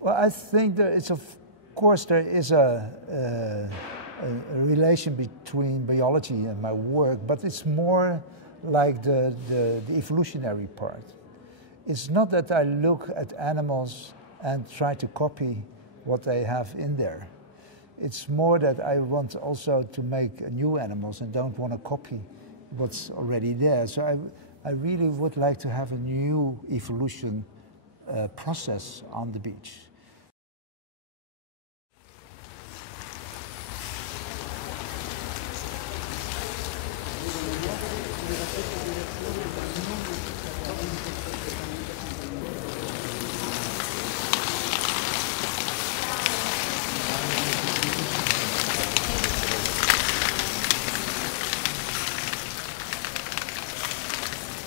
Well, I think there is, of course, there is a relation between biology and my work, but it's more like the evolutionary part. It's not that I look at animals and try to copy what they have in there. It's more that I want also to make new animals and don't want to copy what's already there. So I really would like to have a new evolution process on the beach.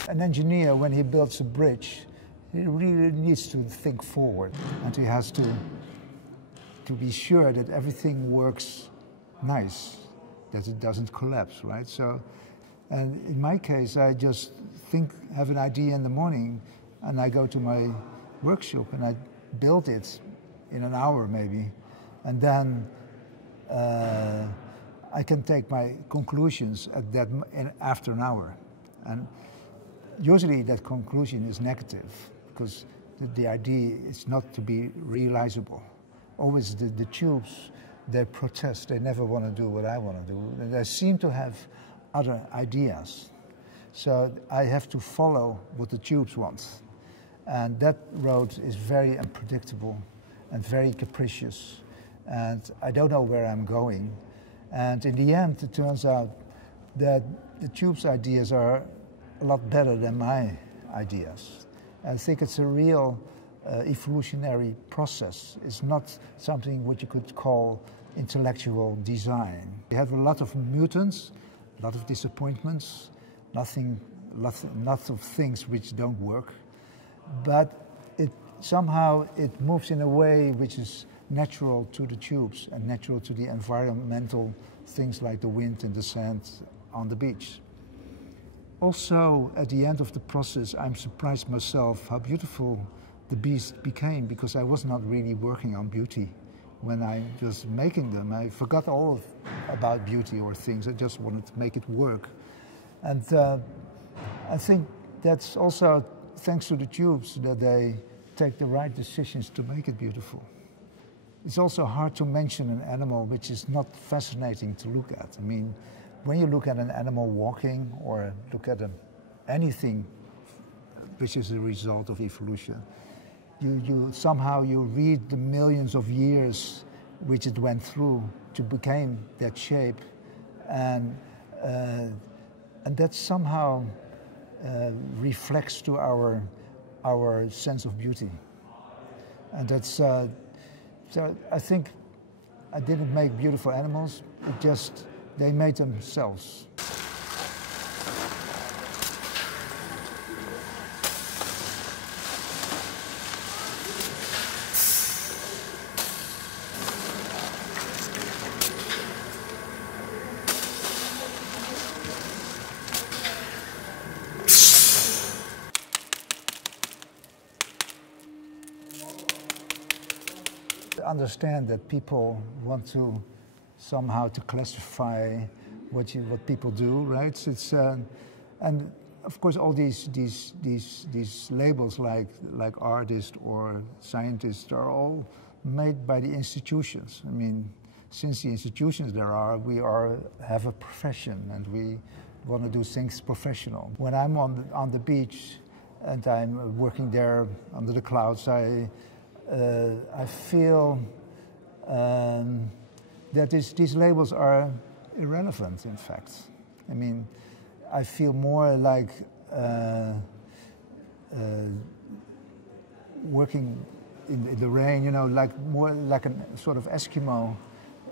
An engineer, when he builds a bridge, he really needs to think forward, and he has to be sure that everything works nice, that it doesn't collapse, right? So, and in my case, I just have an idea in the morning, and I go to my workshop and I build it in an hour maybe, and then I can take my conclusions after an hour. And usually that conclusion is negative because the idea is not to be realizable. Always the tubes, they protest, they never want to do what I want to do. And they seem to have other ideas. So I have to follow what the tubes want. And that road is very unpredictable and very capricious. And I don't know where I'm going. And in the end, it turns out that the tube's ideas are a lot better than my ideas. I think it's a real evolutionary process. It's not something what you could call intellectual design. We have a lot of mutants, a lot of disappointments, lots of things which don't work, but somehow it moves in a way which is natural to the tubes and natural to the environmental things like the wind and the sand on the beach. Also, at the end of the process, I'm surprised myself how beautiful the beast became, because I was not really working on beauty when I was making them. I forgot all about beauty or things. I just wanted to make it work. And I think that's also thanks to the tubes that they take the right decisions to make it beautiful. It's also hard to mention an animal which is not fascinating to look at. I mean, when you look at an animal walking or look at anything which is a result of evolution, somehow you read the millions of years which it went through to become that shape, and that somehow reflects to our sense of beauty. And that's so I think I didn't make beautiful animals, they made themselves. Understand that people want to somehow to classify what people do, right? It's and of course all these labels like artist or scientist are all made by the institutions. I mean, since the institutions we have a profession and we want to do things professional. When I'm on the beach and I'm working there under the clouds, I feel that these labels are irrelevant, in fact. I mean, I feel more like working in the rain, you know, more like a sort of Eskimo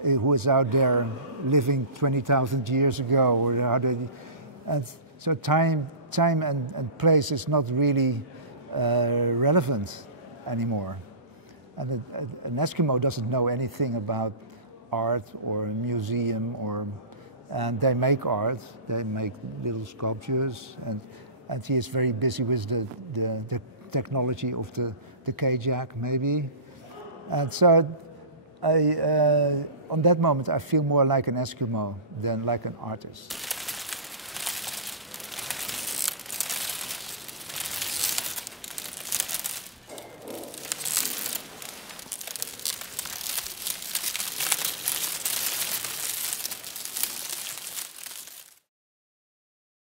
who is out there living 20,000 years ago, or and so time and place is not really relevant anymore. And an Eskimo doesn't know anything about art or a museum, and they make art, they make little sculptures, and he is very busy with the technology of the Kajak maybe, And so on that moment, I feel more like an Eskimo than like an artist.